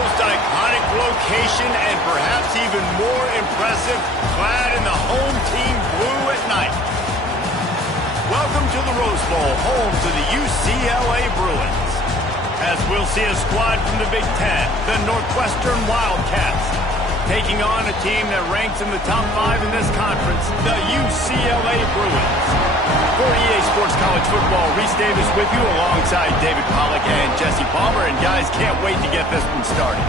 most iconic location and perhaps even more impressive, clad in the home team blue at night. Welcome to the Rose Bowl, home to the UCLA Bruins. As we'll see a squad from the Big Ten, the Northwestern Wildcats, taking on a team that ranks in the top 5 in this conference, the UCLA Bruins. For EA Sports College Football, Reese Davis with you alongside David Pollack and Jesse Palmer. And guys, can't wait to get this one started.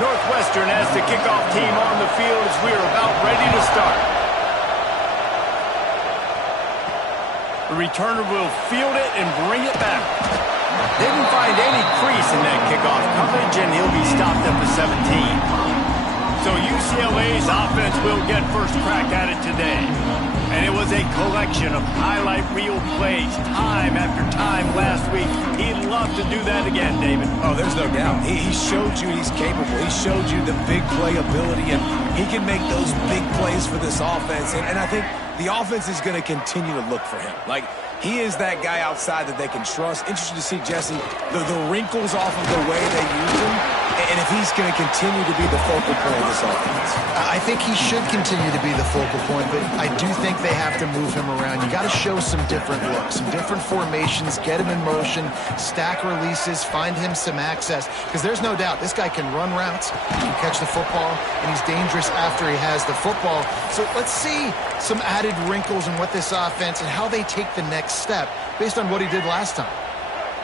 Northwestern has the kickoff team on the field as we are about ready to start. The returner will field it and bring it back. Didn't find any crease in that kickoff coverage, and he'll be stopped at the 17. So UCLA's offense will get first crack at it today. And it was a collection of highlight reel plays time after time last week. He'd love to do that again, David. Oh, there's no doubt. He showed you he's capable. He showed you the big play ability, and he can make those big plays for this offense. And I think the offense is going to continue to look for him. Like, he is that guy outside that they can trust. Interested to see, Jesse, the wrinkles off of the way they use him, and if he's going to continue to be the focal point of this offense. I think he should continue to be the focal point, but I do think they have to move him around. You got to show some different looks, some different formations, get him in motion, stack releases, find him some access, because there's no doubt this guy can run routes, he can catch the football, and he's dangerous after he has the football. So let's see some added wrinkles in what this offense and how they take the next step based on what he did last time.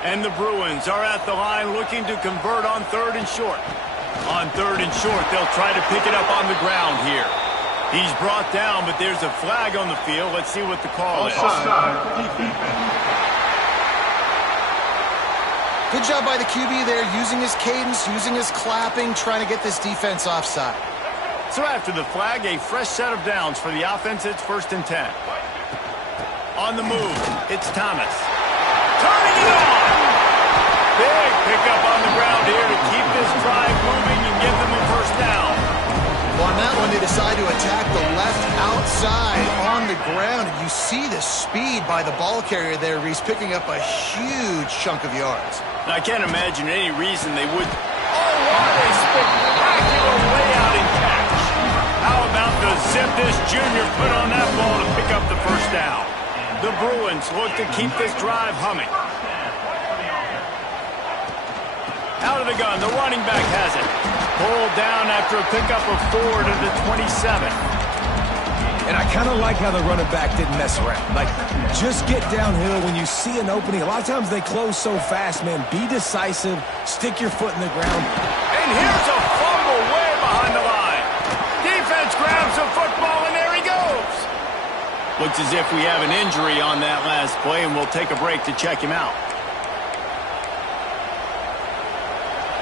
And the Bruins are at the line looking to convert on 3rd and short. On 3rd and short, they'll try to pick it up on the ground here. He's brought down, but there's a flag on the field. Let's see what the call is. Good job by the QB there, using his cadence, using his clapping, trying to get this defense offside. So after the flag, a fresh set of downs for the offense. It's 1st and 10. On the move, it's Thomas. Turning it on! Big pickup on the ground here to keep this drive moving and give them a first down. Well, on that one, they decide to attack the left outside on the ground. And you see the speed by the ball carrier there, Reese, picking up a huge chunk of yards. I can't imagine any reason they would... Oh, what a spectacular layout and catch. How about the zip this junior put on that ball to pick up the first down? The Bruins look to keep this drive humming. Out of the gun, the running back has it. Pulled down after a pickup of 4 to the 27. And I kind of like how the running back didn't mess around. Like, just get downhill when you see an opening. A lot of times they close so fast, man. Be decisive. Stick your foot in the ground. And here's a fumble way behind the line. Defense grabs the football, and there he goes. Looks as if we have an injury on that last play, and we'll take a break to check him out.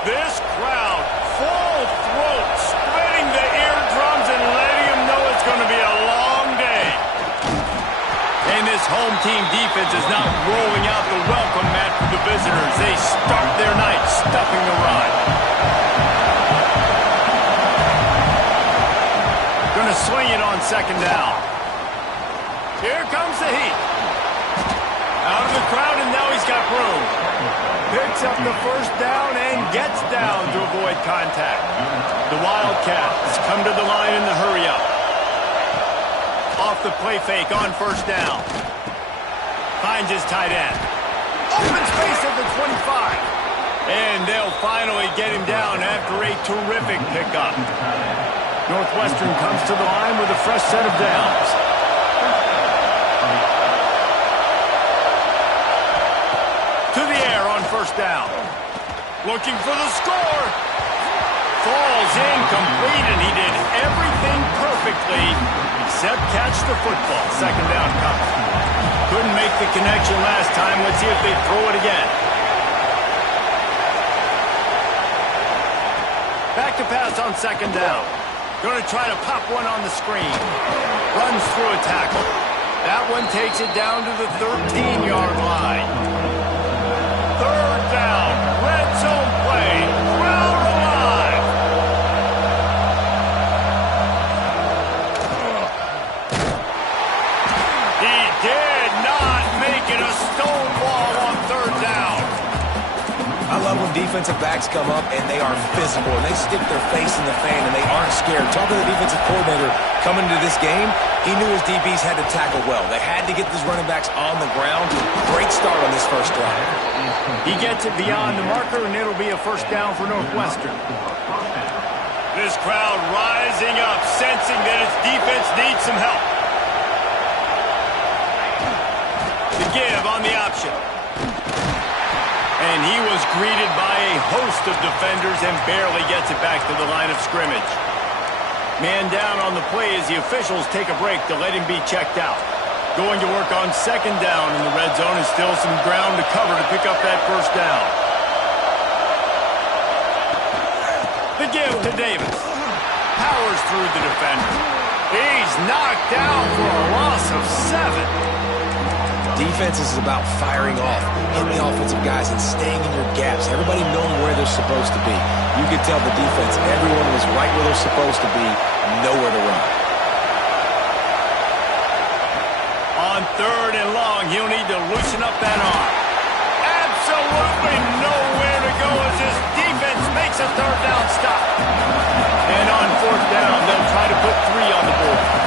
This crowd, full throat, splitting the eardrums and letting them know it's going to be a long day. And this home team defense is not rolling out the welcome mat for the visitors. They start their night stuffing the run. Going to swing it on 2nd down. Here comes the heat. Out of the crowd, and now he's got room. Picks up the first down and gets down to avoid contact. The Wildcats come to the line in the hurry-up. Off the play fake on 1st down. Finds his tight end. Open space at the 25. And they'll finally get him down after a terrific pickup. Northwestern comes to the line with a fresh set of downs. To the air on 1st down. Looking for the score. Falls incomplete, and he did everything perfectly except catch the football. 2nd down coming. Couldn't make the connection last time. Let's see if they throw it again. Back to pass on 2nd down. Going to try to pop one on the screen. Runs through a tackle. That one takes it down to the 13-yard line. Third down, red zone play, crowd alive. He did not make it a stonewall on third down. I love when defensive backs come up and they are physical and they stick their face in the fan and they aren't scared. Talk to the defensive coordinator coming into this game. He knew his DBs had to tackle well. They had to get these running backs on the ground. Great start on this first drive. He gets it beyond the marker, and it'll be a first down for Northwestern. This crowd rising up, sensing that its defense needs some help. The give on the option. And he was greeted by a host of defenders and barely gets it back to the line of scrimmage. Man down on the play as the officials take a break to let him be checked out. Going to work on second down in the red zone and still some ground to cover to pick up that first down. The give to Davis. Powers through the defender. He's knocked down for a loss of 7. Defense is about firing off, hitting the offensive guys, and staying in your gaps. Everybody knowing where they're supposed to be. You could tell the defense, everyone was right where they're supposed to be, nowhere to run. On third and long, he'll need to loosen up that arm. Absolutely nowhere to go as this defense makes a third down stop. And on fourth down, they'll try to put 3 on the board.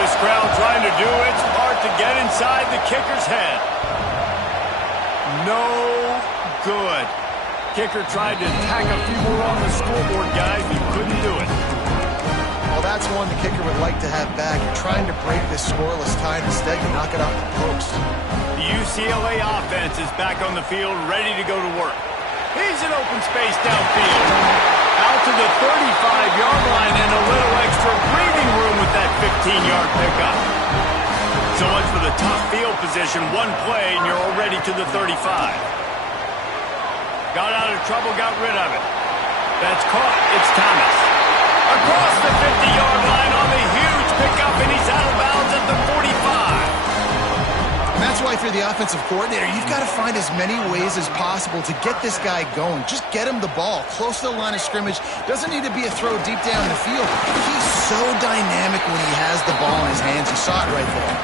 This crowd trying to do its part to get inside the kicker's head. No good. Kicker tried to tack a few more on the scoreboard, guys, but couldn't do it. Well, that's one the kicker would like to have back. You're trying to break this scoreless tie, and instead you knock it off the post. The UCLA offense is back on the field, ready to go to work. He's in open space downfield. Out to the 35-yard line and a little extra breathing room with that 15-yard pickup. So much for the tough field position. One play and you're already to the 35. Got out of trouble, got rid of it. That's caught. It's Thomas. Across the 50-yard line on the huge pickup, and he's out of bounds at the 45. And that's why if you're the offensive coordinator, you've got to find as many ways as possible to get this guy going. Just get him the ball close to the line of scrimmage. Doesn't need to be a throw deep down the field. He's so dynamic when he has the ball in his hands. You saw it right there.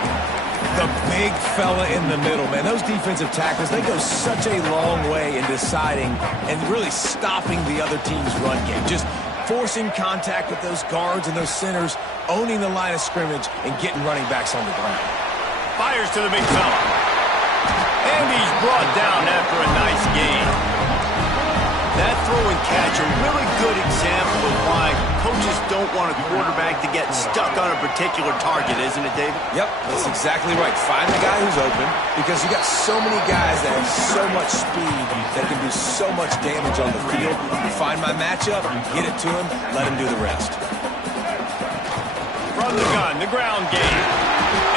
The big fella in the middle, man. Those defensive tackles, they go such a long way in deciding and really stopping the other team's run game. Just forcing contact with those guards and those centers, owning the line of scrimmage, and getting running backs on the ground. Fires to the big fella. And he's brought down after a nice gain. That throw and catch, a really good example of why coaches don't want a quarterback to get stuck on a particular target, isn't it, David? Yep, that's exactly right. Find the guy who's open, because you got so many guys that have so much speed that can do so much damage on the field. Find my matchup, get it to him, let him do the rest. From the gun, the ground game.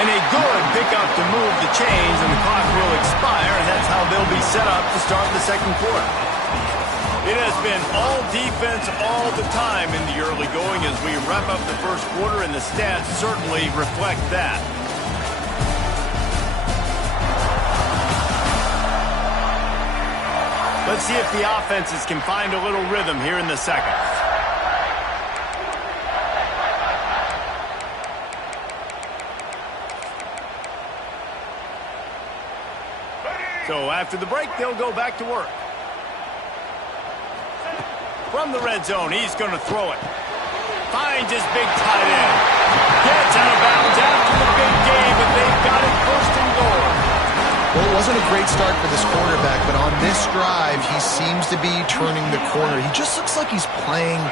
And a good pickup to move the chains, and the clock will expire, and that's how they'll be set up to start the second quarter. It has been all defense all the time in the early going as we wrap up the first quarter, and the stats certainly reflect that. Let's see if the offenses can find a little rhythm here in the second. So after the break, they'll go back to work. From the red zone, he's going to throw it. Finds his big tight end. Gets out of bounds after the big game, but they've got it first and goal. Well, it wasn't a great start for this quarterback, but on this drive, he seems to be turning the corner. He just looks like he's playing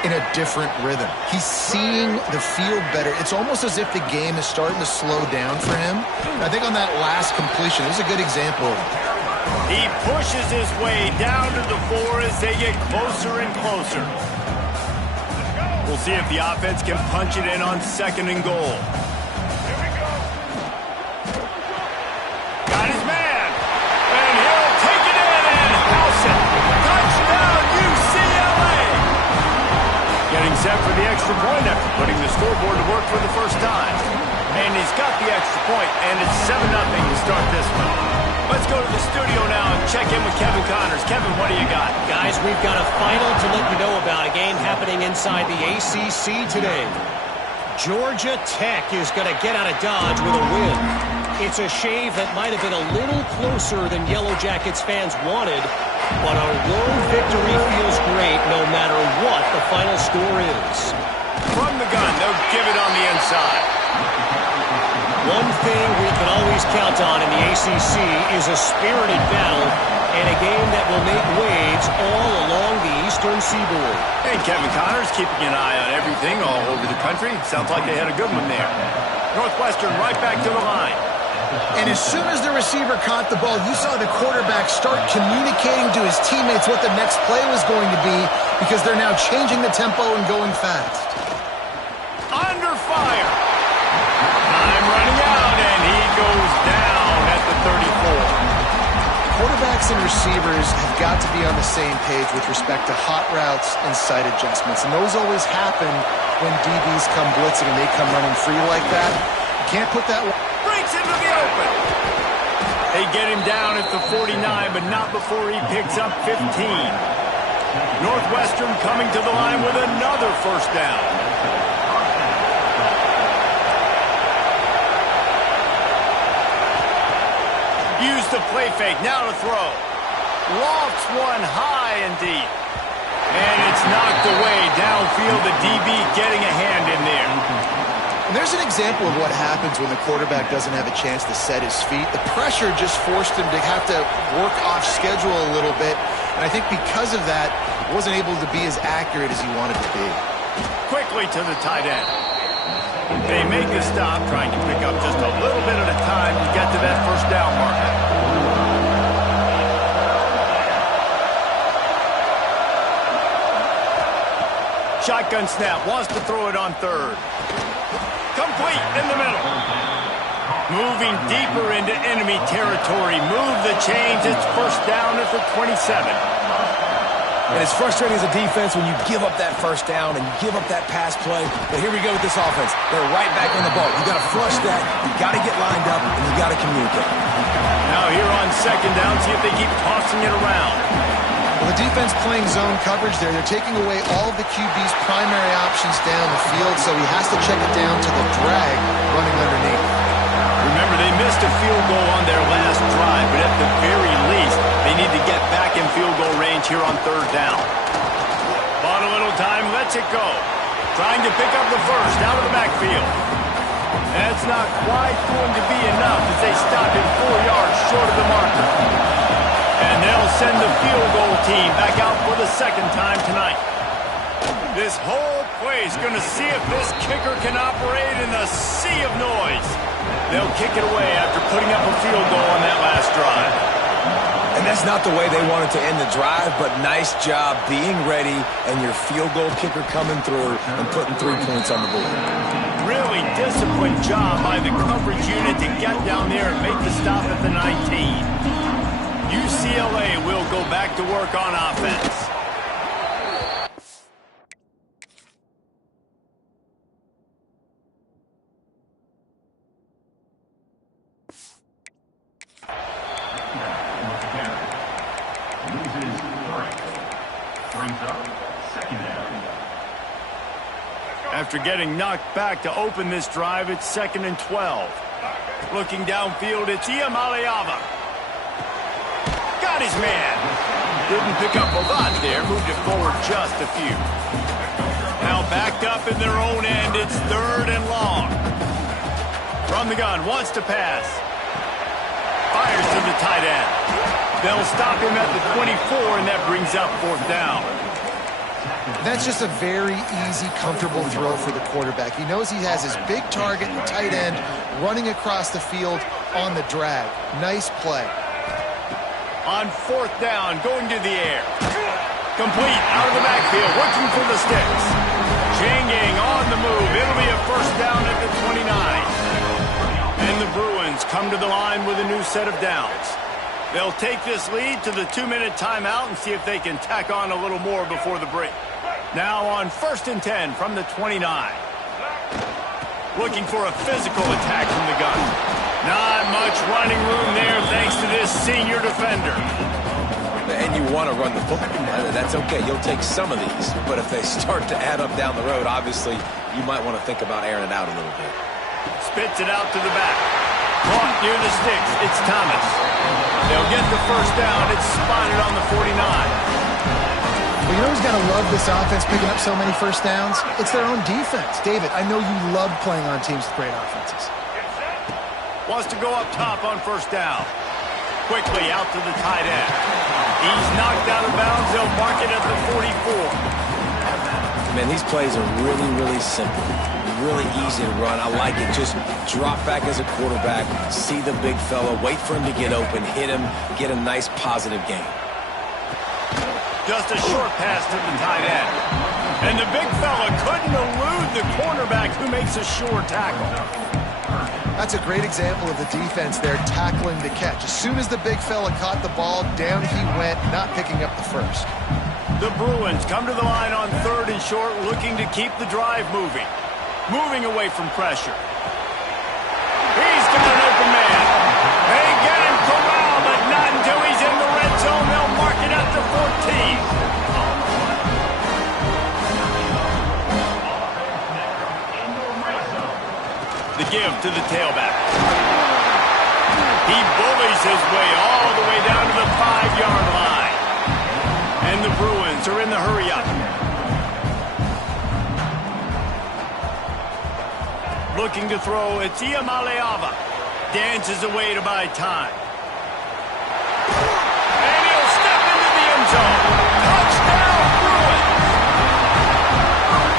in a different rhythm. He's seeing the field better. It's almost as if the game is starting to slow down for him. I think on that last completion, it was a good example of it. He pushes his way down to the 4 as they get closer and closer. We'll see if the offense can punch it in on second and goal. Here we go. Got his man. And he'll take it in and house it. Touchdown, UCLA. Getting set for the extra point after putting the scoreboard to work for the first time. And he's got the extra point, and it's 7-0 to start this one. Let's go to the studio now and check in with Kevin Connors. Kevin, what do you got? Guys, we've got a final to let you know about, a game happening inside the ACC today. Georgia Tech is going to get out of Dodge with a win. It's a shave that might have been a little closer than Yellow Jackets fans wanted, but a road victory feels great no matter what the final score is. From the gun, they'll give it on the inside. One thing we can always count on in the ACC is a spirited battle and a game that will make waves all along the Eastern Seaboard. Hey, Kevin Connors keeping an eye on everything all over the country. Sounds like they had a good one there. Northwestern right back to the line. And as soon as the receiver caught the ball, you saw the quarterback start communicating to his teammates what the next play was going to be, because they're now changing the tempo and going fast. Under fire. Time running out, and he goes down at the 34. Quarterbacks and receivers have got to be on the same page with respect to hot routes and sight adjustments. And those always happen when DBs come blitzing and they come running free like that. You can't put that one. Breaks into the open. They get him down at the 49, but not before he picks up 15. Northwestern coming to the line with another first down. Use the play fake, now to throw. Lofts one high and deep. And it's knocked away downfield, the DB getting a hand in there. And there's an example of what happens when the quarterback doesn't have a chance to set his feet. The pressure just forced him to have to work off schedule a little bit. And I think because of that, he wasn't able to be as accurate as he wanted to be. Quickly to the tight end. They make the stop, trying to pick up just a little bit at a time to get to that first down marker. Shotgun snap, wants to throw it on third. Complete in the middle. Moving deeper into enemy territory. Move the chains, it's first down at the 27. And it's frustrating as a defense when you give up that first down and you give up that pass play. But here we go with this offense. They're right back on the ball. You got to flush that. You got to get lined up, and you got to communicate. Now here on second down, see if they keep tossing it around. Well, the defense playing zone coverage there. They're taking away all of the QB's primary options down the field, so he has to check it down to the drag running underneath. Remember, they missed a field goal on their last drive, but at the very least, they need to get back in field goal range here on third down. Bought a little time, lets it go. Trying to pick up the first out of the backfield. That's not quite going to be enough as they stop him 4 yards short of the marker. And they'll send the field goal team back out for the second time tonight. This whole play is going to see if this kicker can operate in the sea of noise. They'll kick it away after putting up a field goal on that last drive. And that's not the way they wanted to end the drive, but nice job being ready and your field goal kicker coming through and putting 3 points on the board. Really disciplined job by the coverage unit to get down there and make the stop at the 19. UCLA will go back to work on offense. After getting knocked back to open this drive, it's 2nd and 12. Looking downfield, it's Iamaleava. Got his man. Didn't pick up a lot there, moved it forward just a few. Now backed up in their own end, it's 3rd and long. From the gun, wants to pass. Fires to the tight end. They'll stop him at the 24, and that brings up 4th down. That's just a very easy, comfortable throw for the quarterback. He knows he has his big target, the tight end, running across the field on the drag. Nice play. On 4th down, going to the air. Complete out of the backfield, looking for the sticks. Changing on the move. It'll be a first down at the 29. And the Bruins come to the line with a new set of downs. They'll take this lead to the 2-minute timeout and see if they can tack on a little more before the break. Now on 1st and 10 from the 29. Looking for a physical attack from the gun. Not much running room there thanks to this senior defender. And you want to run the football. That's okay. You'll take some of these. But if they start to add up down the road, obviously, you might want to think about airing it out a little bit. Spits it out to the back. Caught near the sticks. It's Thomas. They'll get the first down. It's spotted on the 49. Well, you know who's got to love this offense picking up so many first downs? It's their own defense. David, I know you love playing on teams with great offenses. Wants to go up top on first down. Quickly out to the tight end. He's knocked out of bounds. They'll mark it at the 44. Man, these plays are really, really simple. Really easy to run. I like it. Just drop back as a quarterback, see the big fella, wait for him to get open, hit him, get a nice positive gain. Just a short pass to the tight end. And the big fella couldn't elude the cornerback who makes a sure tackle. That's a great example of the defense there tackling the catch. As soon as the big fella caught the ball, down he went, not picking up the first. The Bruins come to the line on 3rd and short, looking to keep the drive moving. Moving away from pressure. He's got an open man. They get him corralled, but not until he's in the red zone. They'll mark it at the 14. The give to the tailback. He bullies his way all the way down to the 5-yard line. And the Bruins are in the hurry-up. Looking to throw, it's Iamaleava. Dances away to buy time. And he'll step into the end zone. Touchdown, Bruins!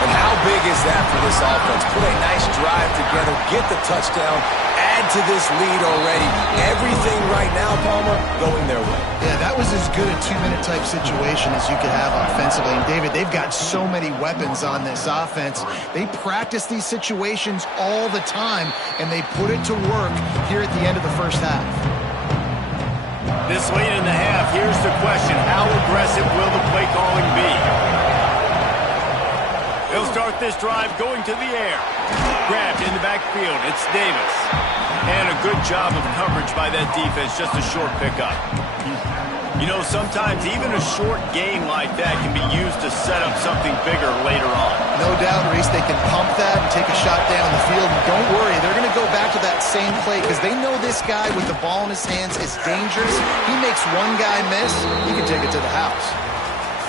And how big is that for this offense? Put a nice drive together, get the touchdown, add to this lead already. Everything right now, Palmer, going their way. Yeah, that was as good a 2-minute type situation as you could have offensively. And David, they've got so many weapons on this offense. They practice these situations all the time, and they put it to work here at the end of the first half. This late in the half, here's the question. How aggressive will the play calling be? They'll start this drive going to the air. Grabbed in the backfield. It's Davis. And a good job of coverage by that defense. Just a short pickup. You know, sometimes even a short gain like that can be used to set up something bigger later on. No doubt, Reese, they can pump that and take a shot down the field. And don't worry, they're going to go back to that same play because they know this guy with the ball in his hands is dangerous. He makes one guy miss, he can take it to the house.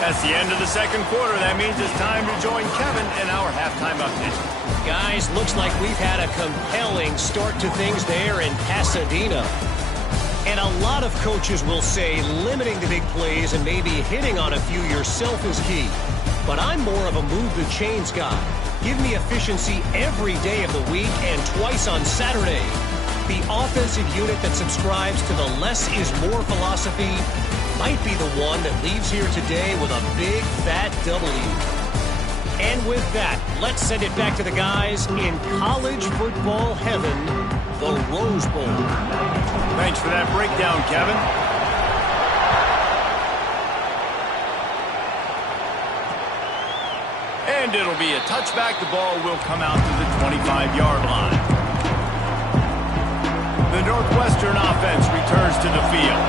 That's the end of the second quarter. That means it's time to join Kevin in our halftime update. Guys, looks like we've had a compelling start to things there in Pasadena. And a lot of coaches will say limiting the big plays and maybe hitting on a few yourself is key. But I'm more of a move the chains guy. Give me efficiency every day of the week and twice on Saturday. The offensive unit that subscribes to the less is more philosophy might be the one that leaves here today with a big fat W. And with that, let's send it back to the guys in college football heaven, the Rose Bowl. Thanks for that breakdown, Kevin. And it'll be a touchback. The ball will come out to the 25-yard line. The Northwestern offense returns to the field.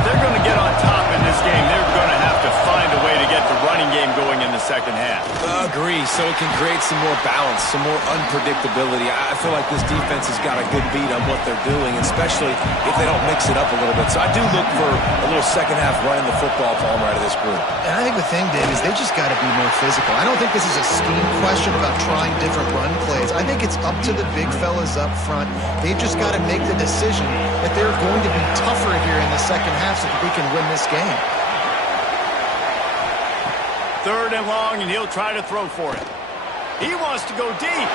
If they're going to get on top in this game, they're going to have to find a way to get the running game going in the second half. Agree, so it can create some more balance, some more unpredictability. I feel like this defense has got a good beat on what they're doing, especially if they don't mix it up a little bit. So I do look for a little second half running the football, Palmer, out of this group. And I think the thing, Dave, is they just got to be more physical. I don't think this is a scheme question about trying different run plays. I think it's up to the big fellas up front. They've just got to make the decision that they're going to be tougher here in the second half so that we can win this game. 3rd and long, and he'll try to throw for it. He wants to go deep.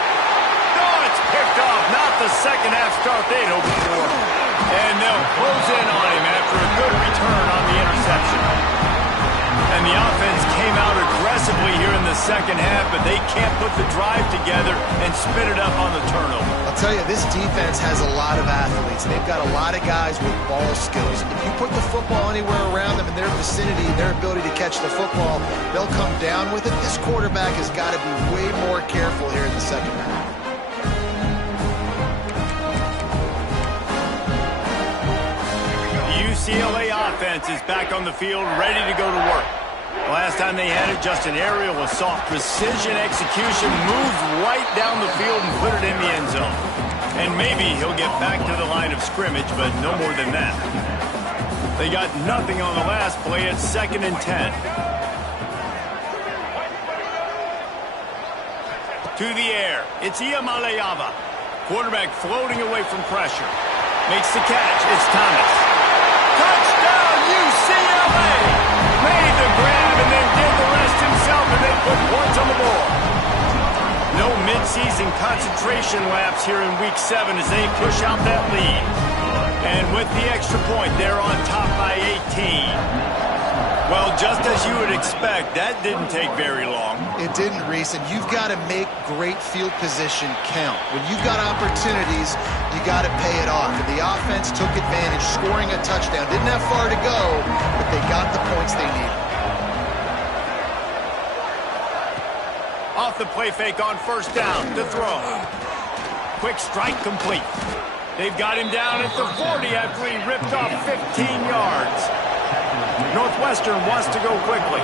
No, it's picked off. Not the second half start they'd hoped for. And they'll close in on him after a good return on the interception. And the offense came out aggressively here in the second half, but they can't put the drive together and spit it up on the turnover. I'll tell you, this defense has a lot of athletes. They've got a lot of guys with ball skills. If you put the football anywhere around them in their vicinity, their ability to catch the football, they'll come down with it. This quarterback has got to be way more careful here in the second half. UCLA offense is back on the field, ready to go to work. Last time they had it, just an aerial with soft precision execution, moved right down the field and put it in the end zone. And maybe he'll get back to the line of scrimmage, but no more than that. They got nothing on the last play. It's 2nd and 10. To the air. It's Iamaleava. Quarterback floating away from pressure. Makes the catch. It's Thomas. Touchdown, UCLA! Made the grab and then did the rest himself, and they put points on the board. No midseason concentration laps here in Week 7 as they push out that lead. And with the extra point, they're on top by 18. Well, just as you would expect, that didn't take very long. It didn't, Reese, and you've got to make great field position count. When you've got opportunities, you got to pay it off. And the offense took advantage, scoring a touchdown. Didn't have far to go, but they got the points they needed. Off the play fake on 1st down to throw. Quick strike complete. They've got him down at the 40 after he ripped off 15 yards. Northwestern wants to go quickly.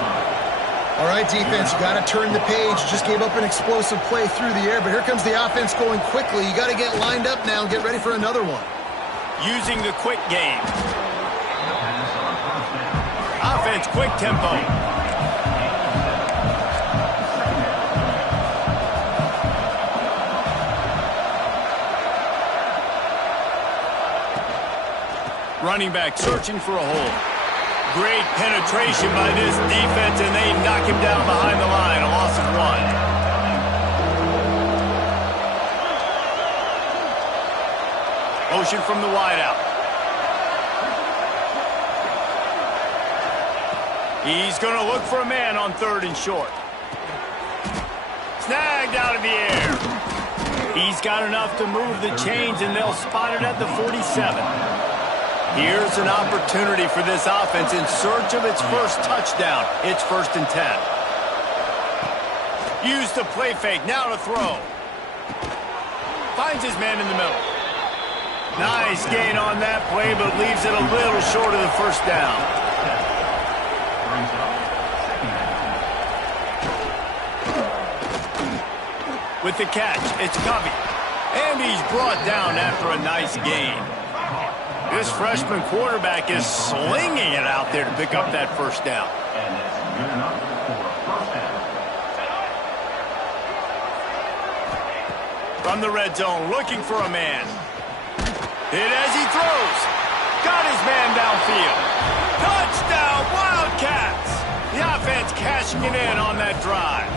All right, defense, you got to turn the page. Just gave up an explosive play through the air, but here comes the offense going quickly. You got to get lined up now and get ready for another one. Using the quick game. Offense, quick tempo. Running back searching for a hole. Great penetration by this defense, and they knock him down behind the line. A loss of 1. Motion from the wideout. He's going to look for a man on 3rd and short. Snagged out of the air. He's got enough to move the chains, and they'll spot it at the 47. Here's an opportunity for this offense in search of its first touchdown. It's 1st and 10. Use the play fake, now to throw. Finds his man in the middle. Nice gain on that play, but leaves it a little short of the 1st down. With the catch, it's Covey. And he's brought down after a nice gain. This freshman quarterback is slinging it out there to pick up that 1st down. From the red zone, looking for a man. Hit as he throws. Got his man downfield. Touchdown, Wildcats! The offense cashing it in on that drive.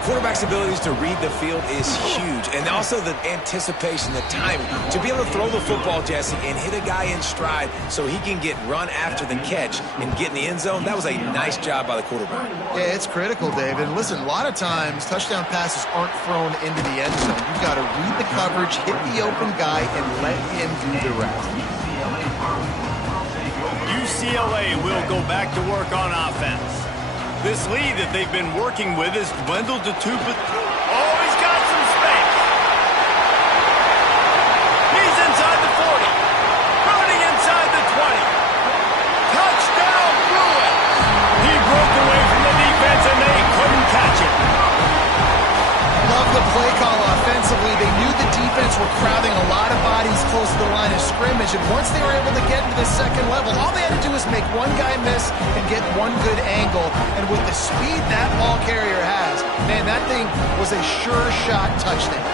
Quarterback's abilities to read the field is huge, and also the anticipation, the timing. To be able to throw the football, Jesse, and hit a guy in stride so he can get run after the catch and get in the end zone, that was a nice job by the quarterback. Yeah, it's critical, David. And listen, a lot of times touchdown passes aren't thrown into the end zone. You've got to read the coverage, hit the open guy, and let him do the rest. UCLA will go back to work on offense. This lead that they've been working with has dwindled to 2, but oh, he's got some space. He's inside the 40. Running inside the 20. Touchdown, Bruins. He broke away from the defense, and they couldn't catch him. Love the play call offensively. They knew the defense were crowding a lot of bodies close to the line of scrimmage, and once they were able to get into the 2nd level, all they had to do was make one guy miss and get one good angle. And with the speed that ball carrier has, man, that thing was a sure shot touchdown.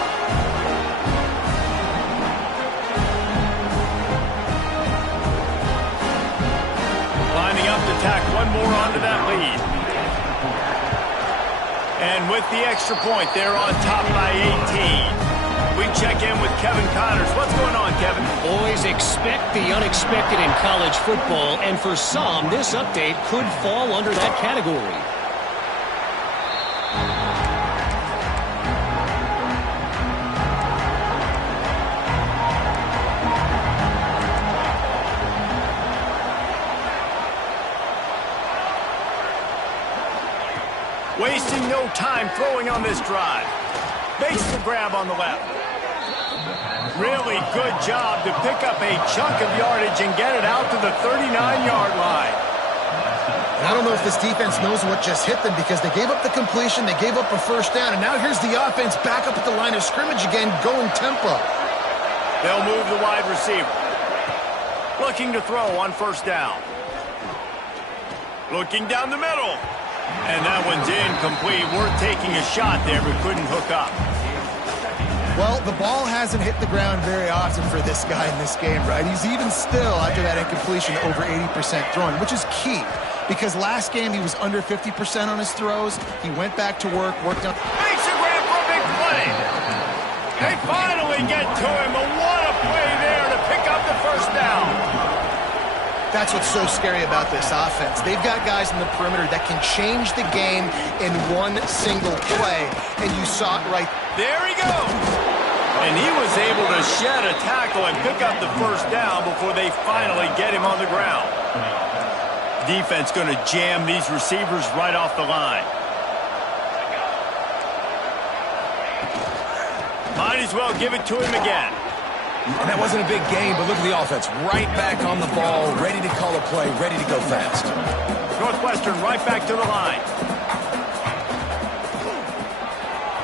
Lining up to tack one more onto that lead. And with the extra point, they're on top by 18. We check in with Kevin Connors. What's going on, Kevin? Boys, expect the unexpected in college football, and for some, this update could fall under that category. Wasting no time throwing on this drive. Makes the grab on the left. Really good job to pick up a chunk of yardage and get it out to the 39-yard line. And I don't know if this defense knows what just hit them because they gave up the completion, they gave up a first down, and now here's the offense back up at the line of scrimmage again, going tempo. They'll move the wide receiver. Looking to throw on first down. Looking down the middle. And that one's incomplete. Worth taking a shot there, but couldn't hook up. Well, the ball hasn't hit the ground very often for this guy in this game, right? He's even still, after that incompletion, over 80% throwing, which is key. Because last game, he was under 50% on his throws. He went back to work, worked on... Makes a grab for a big play. They finally get to him, but what a play there to pick up the first down. That's what's so scary about this offense. They've got guys in the perimeter that can change the game in one single play, and you saw it right. There he goes. And he was able to shed a tackle and pick up the first down before they finally get him on the ground. Defense going to jam these receivers right off the line. Might as well give it to him again. And that wasn't a big gain, but look at the offense. Right back on the ball, ready to call a play, ready to go fast. Northwestern right back to the line.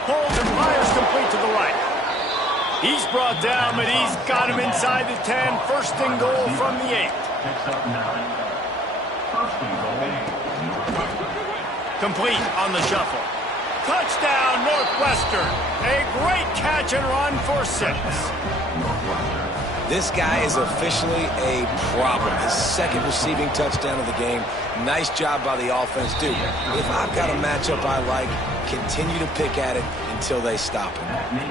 Holds and fires complete to the right. He's brought down, but he's got him inside the 10. First and goal from the 8. Complete on the shuffle. Touchdown, Northwestern. A great catch and run for 6. This guy is officially a problem. His second receiving touchdown of the game. Nice job by the offense, dude. If I've got a matchup I like, continue to pick at it until they stop him.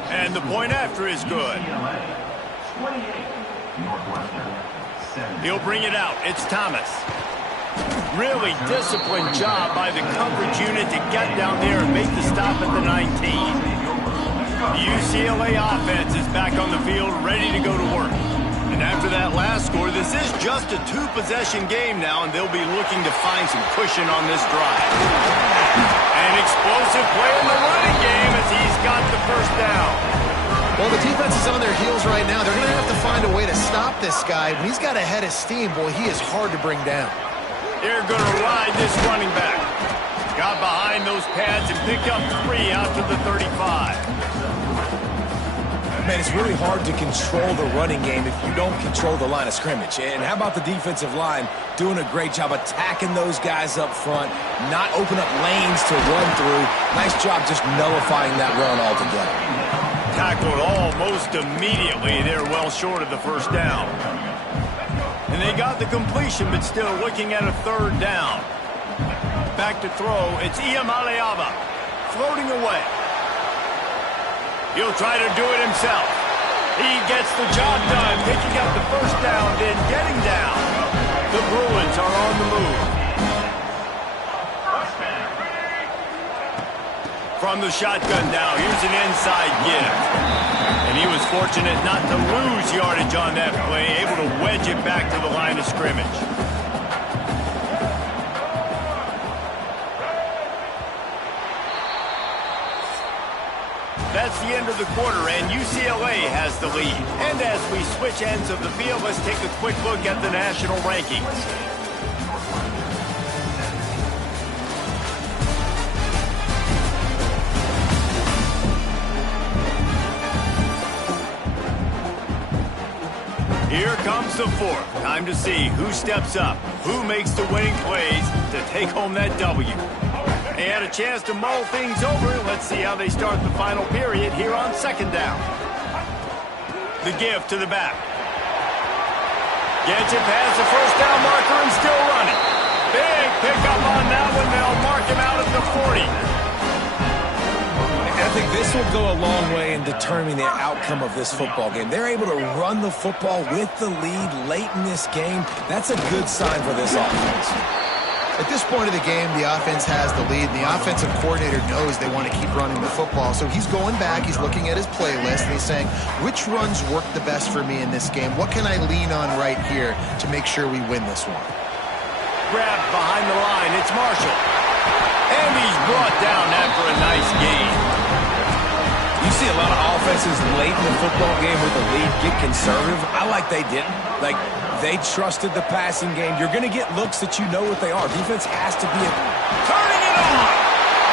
And the point after is good. He'll bring it out. It's Thomas. Really disciplined job by the coverage unit to get down there and make the stop at the 19. The UCLA offense is back on the field, ready to go to work. And after that last score, this is just a 2-possession game now, and they'll be looking to find some cushion on this drive. An explosive play in the running game as he's got the first down. Well, the defense is on their heels right now. They're going to have to find a way to stop this guy. When he's got a head of steam, boy, he is hard to bring down. They're going to ride this running back. Got behind those pads and picked up 3 out to the 35. Man, it's really hard to control the running game if you don't control the line of scrimmage. And how about the defensive line doing a great job attacking those guys up front, not open up lanes to run through. Nice job just nullifying that run altogether. Tackled almost immediately. They're well short of the first down. And they got the completion, but still looking at a third down. Back to throw. It's Iamaleava floating away. He'll try to do it himself. He gets the job done, picking up the first down, then getting down. The Bruins are on the move. From the shotgun now, here's an inside give. And he was fortunate not to lose yardage on that play, able to wedge it back to the line of scrimmage. That's the end of the quarter, and UCLA has the lead. And as we switch ends of the field, let's take a quick look at the national rankings. Here comes the 4th. Time to see who steps up, who makes the winning plays to take home that W. They had a chance to mull things over. Let's see how they start the final period here on second down. The give to the back. Gets it past the first down marker and still running. Big pickup on that one. They'll mark him out at the 40. I think this will go a long way in determining the outcome of this football game. They're able to run the football with the lead late in this game. That's a good sign for this offense. At this point of the game, the offense has the lead, and the offensive coordinator knows they want to keep running the football. So he's going back, he's looking at his playlist, and he's saying, which runs work the best for me in this game? What can I lean on right here to make sure we win this one? Grabbed behind the line, it's Marshall. And he's brought down after a nice gain. You see a lot of offenses late in the football game with the lead get conservative. I like they didn't. Like, they trusted the passing game. You're going to get looks that you know what they are. Defense has to be turning it on.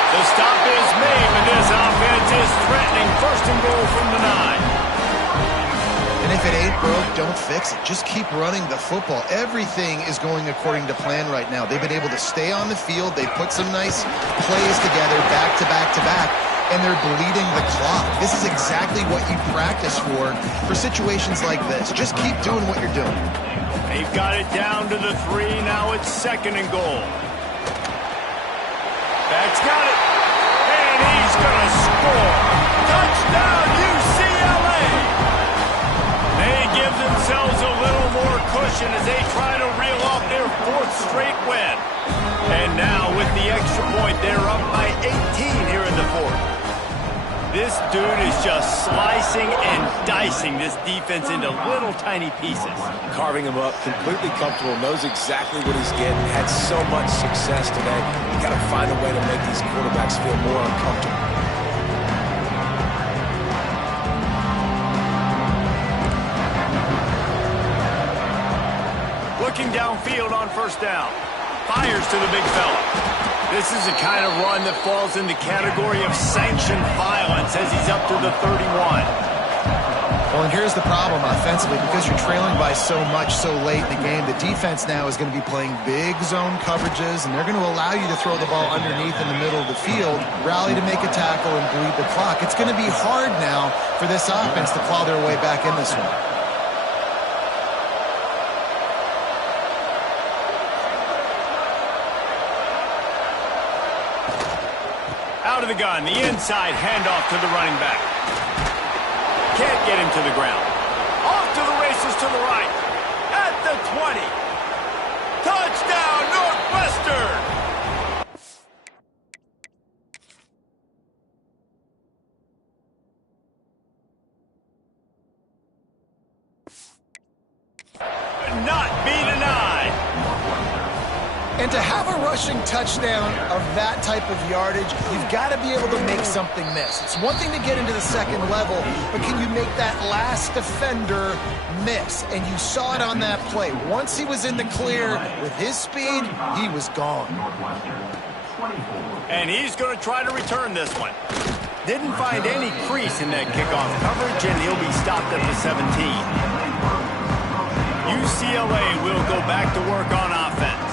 The stop is made, but this offense is threatening. First and goal from the 9. And if it ain't broke, don't fix it. Just keep running the football. Everything is going according to plan right now. They've been able to stay on the field. They put some nice plays together back to back to back, and they're bleeding the clock. This is exactly what you practice for situations like this. Just keep doing what you're doing. They've got it down to the 3. Now it's second and goal. That's got it. And he's going to score. Touchdown, UCLA. They give themselves a little more cushion as they try to reel off their 4th straight win. And now with the extra point, they're up by 18 here in the 4th. This dude is just slicing and dicing this defense into little tiny pieces. carving him up, completely comfortable, knows exactly what he's getting, had so much success today. You got to find a way to make these quarterbacks feel more uncomfortable. Looking downfield on first down. Fires to the big fella. This is the kind of run that falls in the category of sanctioned violence as he's up to the 31. Well, and here's the problem offensively. Because you're trailing by so much so late in the game, the defense now is going to be playing big zone coverages, and they're going to allow you to throw the ball underneath in the middle of the field, rally to make a tackle, and bleed the clock. It's going to be hard now for this offense to claw their way back in this one. Out of the gun, the inside handoff to the running back. Can't get him to the ground. Off to the races to the right. At the 20. Touchdown, Northwestern! Not be denied. And to have a rushing touchdown of that type of yardage, you've got to be able to make something miss. It's one thing to get into the second level, but can you make that last defender miss? And you saw it on that play. Once he was in the clear with his speed, he was gone. And he's going to try to return this one. Didn't find any crease in that kickoff coverage, and he'll be stopped at the 17. UCLA will go back to work on offense.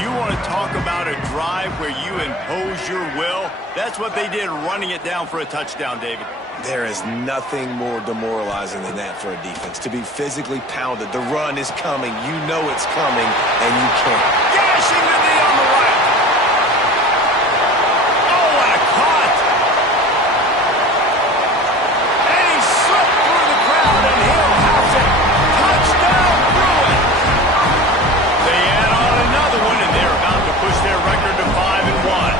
You want to talk about a drive where you impose your will? That's what they did, running it down for a touchdown, David. There is nothing more demoralizing than that for a defense. To be physically pounded. The run is coming. You know it's coming, and you can't. Gashing the knee on the right. Oh, what a cut. And he slipped through the crowd, and he'll house it. Touchdown, Bruin. They add on another one, and they're about to push their record to 5-1.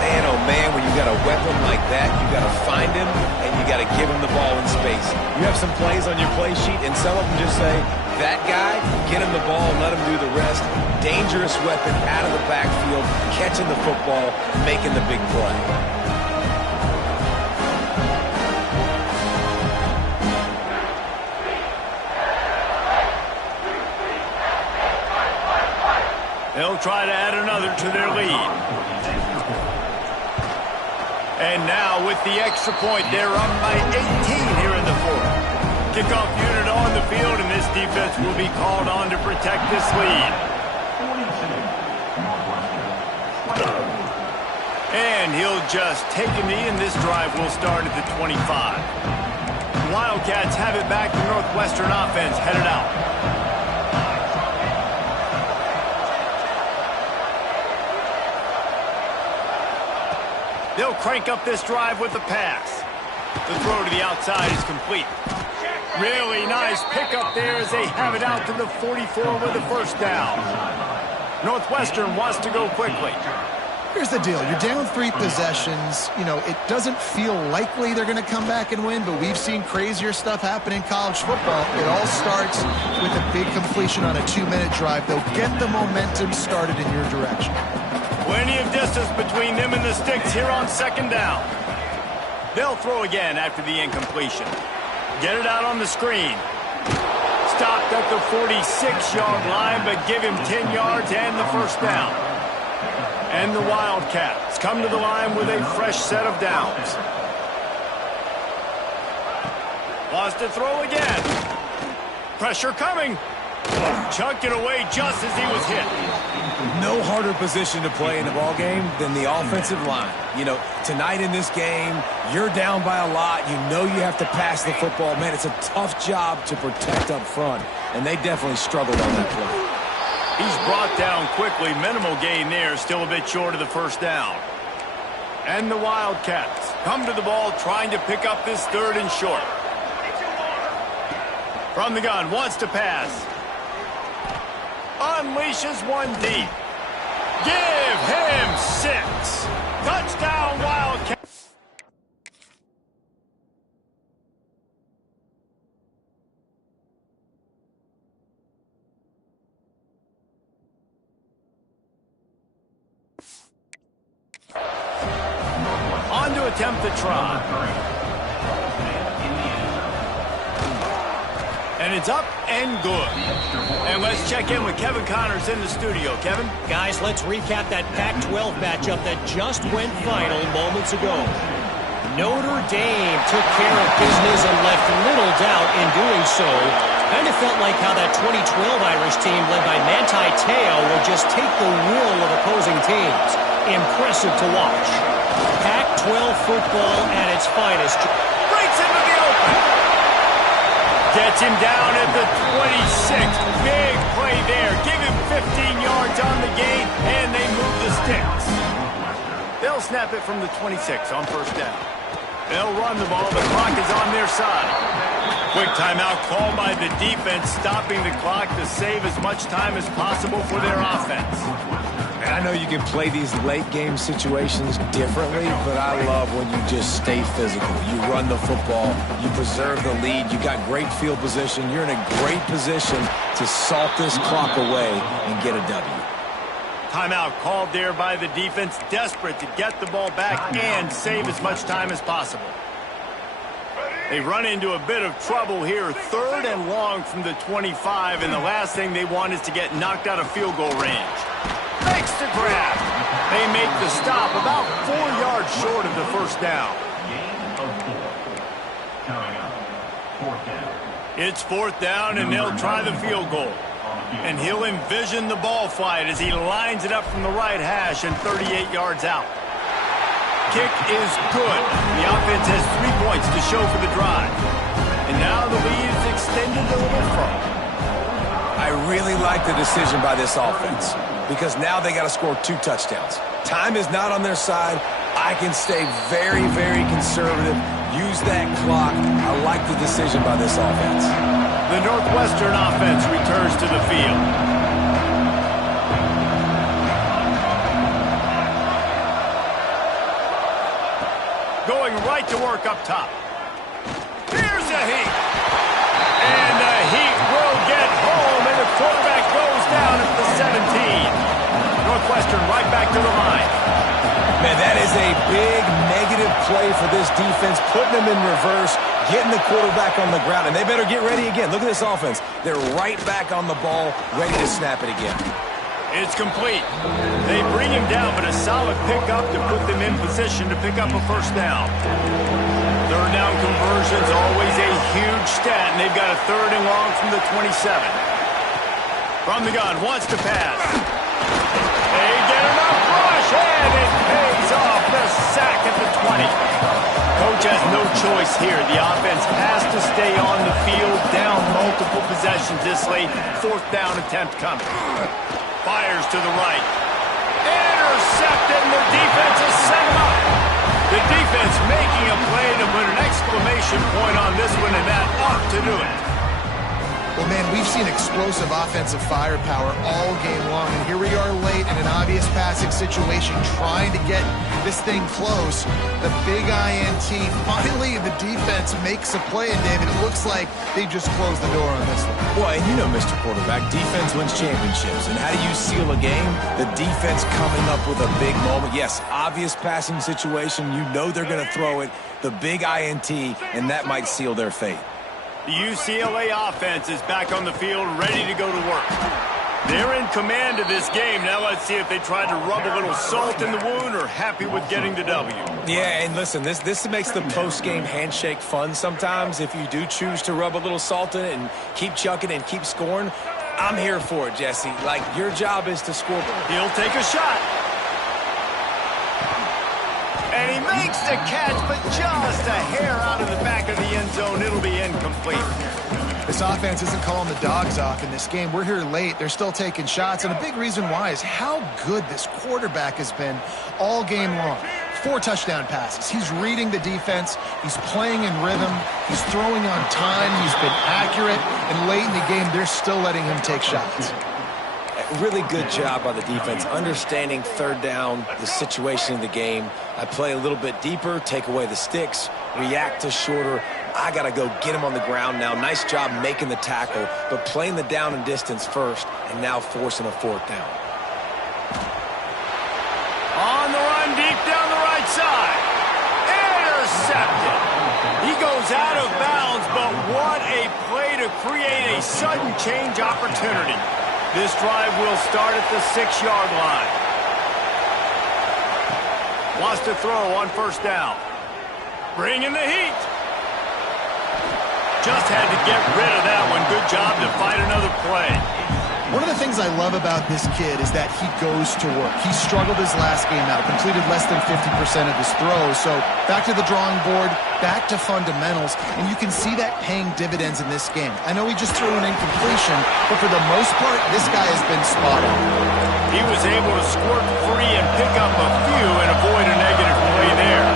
Man, oh man, when you got a weapon like that, you got to find him, and you got to give him the ball in space. You have some plays on your play sheet, and some of them just say, that guy, get him the ball, let him do the rest. Dangerous weapon out of the backfield, catching the football, making the big play. They'll try to add another to their lead. And now with the extra point, they're up by 18 here in the 4th. Kickoff unit on the field, and this defense will be called on to protect this lead. And he'll just take a knee, and this drive will start at the 25. Wildcats have it back. The Northwestern offense headed out. They'll crank up this drive with the pass. The throw to the outside is complete. Really nice pickup there as they have it out to the 44 with the first down. Northwestern wants to go quickly. Here's the deal. You're down 3 possessions. You know, it doesn't feel likely they're going to come back and win, but we've seen crazier stuff happen in college football. It all starts with a big completion on a 2-minute drive. They'll get the momentum started in your direction. Plenty of distance between them and the sticks here on second down. They'll throw again after the incompletion. Get it out on the screen. Stopped at the 46-yard line, but give him 10 yards and the first down. And the Wildcats come to the line with a fresh set of downs. Wants to throw again. Pressure coming. Chunked it away just as he was hit. No harder position to play in the ball game than the offensive line. You know, tonight in this game, you're down by a lot. You know you have to pass the football. Man, it's a tough job to protect up front, and they definitely struggled on that play. He's brought down quickly. Minimal gain there, still a bit short of the first down. And the Wildcats come to the ball trying to pick up this 3rd and short. From the gun, wants to pass. Unleashes one deep. Give him 6. Touchdown, Wildcats. On to attempt the try. And it's up and good. And let's check in with Kevin Connors in the studio. Kevin? Guys, let's recap that Pac-12 matchup that just went final moments ago. Notre Dame took care of business and left little doubt in doing so. Kind of felt like how that 2012 Irish team led by Manti Te'o will just take the will of opposing teams. Impressive to watch. Pac-12 football at its finest. Breaks into the open. Gets him down at the 26. Big play there. Give him 15 yards on the gain, and they move the sticks. They'll snap it from the 26 on first down. They'll run the ball. The clock is on their side. Quick timeout called by the defense, stopping the clock to save as much time as possible for their offense. And I know you can play these late-game situations differently, but I love when you just stay physical. You run the football. You preserve the lead. You got great field position. You're in a great position to salt this clock away and get a W. Timeout called there by the defense, desperate to get the ball back and save as much time as possible. They run into a bit of trouble here, 3rd and long from the 25, and the last thing they want is to get knocked out of field goal range. Makes the grab. They make the stop about 4 yards short of the first down. It's 4th down, and they'll try the field goal. And he'll envision the ball flight as he lines it up from the right hash and 38 yards out. Kick is good. The offense has 3 points to show for the drive. And now the lead is extended a little further. I really like the decision by this offense because now they got to score 2 touchdowns. Time is not on their side. I can stay very, very conservative. Use that clock. I like the decision by this offense. The Northwestern offense returns to the field. Going right to work up top. Here's the heat. And the heat will get home, and the quarterback goes down at the 17. Northwestern right back to the line. Man, that is a big negative play for this defense, putting them in reverse, getting the quarterback on the ground, and they better get ready again. Look at this offense. They're right back on the ball, ready to snap it again. It's complete. They bring him down, but a solid pickup to put them in position to pick up a first down. 3rd down conversion's always a huge stat, and they've got a 3rd and long from the 27. From the gun, wants to pass. They get enough rush, and it pays off the sack at the 20. Coach has no choice here. The offense has to stay on the field, down multiple possessions this late. 4th down attempt coming. Fires to the right. Intercepted, and the defense has set him up. The defense making a play to put an exclamation point on this one, and that ought to do it. Well, man, we've seen explosive offensive firepower all game long, and here we are late in an obvious passing situation trying to get this thing close. The big INT, finally the defense makes a play, and David, it looks like they just closed the door on this one. Boy, and you know, Mr. Quarterback, defense wins championships. And how do you seal a game? The defense coming up with a big moment. Yes, obvious passing situation. You know they're going to throw it. The big INT, and that might seal their fate. The UCLA offense is back on the field, ready to go to work. They're in command of this game. Now let's see if they try to rub a little salt in the wound or happy with getting the W. Yeah, and listen, this makes the post-game handshake fun sometimes. If you do choose to rub a little salt in it and keep chucking and keep scoring, I'm here for it, Jesse. Like, your job is to score. He'll take a shot. And he makes the catch, but just a hair out of the back of the end zone. It'll be incomplete. This offense isn't calling the dogs off in this game. We're here late. They're still taking shots, and a big reason why is how good this quarterback has been all game long. 4 touchdown passes. He's reading the defense. He's playing in rhythm. He's throwing on time. He's been accurate, and late in the game, they're still letting him take shots. Really good job by the defense, understanding third down, the situation in the game. I play a little bit deeper, take away the sticks, react to shorter. I got to go get him on the ground now. Nice job making the tackle, but playing the down and distance first, and now forcing a 4th down. On the run, deep down the right side. Intercepted. He goes out of bounds, but what a play to create a sudden change opportunity. This drive will start at the 6-yard line. Wants to throw on 1st down. Bring in the heat. Just had to get rid of that one. Good job to find another play. One of the things I love about this kid is that he goes to work. He struggled his last game out, completed less than 50% of his throws. So back to the drawing board, back to fundamentals, and you can see that paying dividends in this game. I know he just threw an incompletion, but for the most part, this guy has been spot on. He was able to squirt free and pick up a few and avoid a negative play there.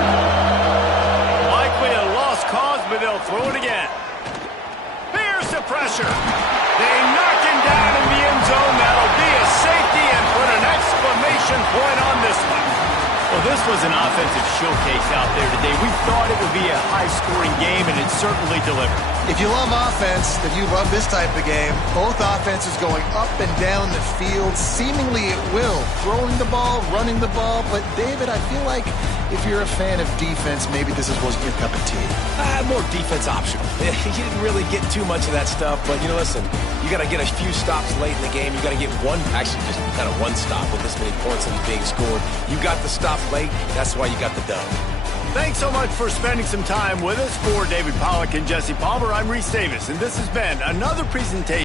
Likely a lost cause, but they'll throw it again. Here's the pressure. They knock him down in the end zone. That'll be a safety and put an exclamation point on this one. Well, this was an offensive showcase out there today. We thought it would be a high-scoring game, and it certainly delivered. If you love offense, then you love this type of game. Both offenses going up and down the field, seemingly at will. Throwing the ball, running the ball. But, David, I feel like if you're a fan of defense, maybe this wasn't your cup of tea. More defense optional. You didn't really get too much of that stuff, but, you know, listen, you got to get a few stops late in the game. You got to get one, actually just kind of one stop with this many points that was being scored. You got the stop late. That's why you got the dub. Thanks so much for spending some time with us. For David Pollack and Jesse Palmer, I'm Reese Davis, and this has been another presentation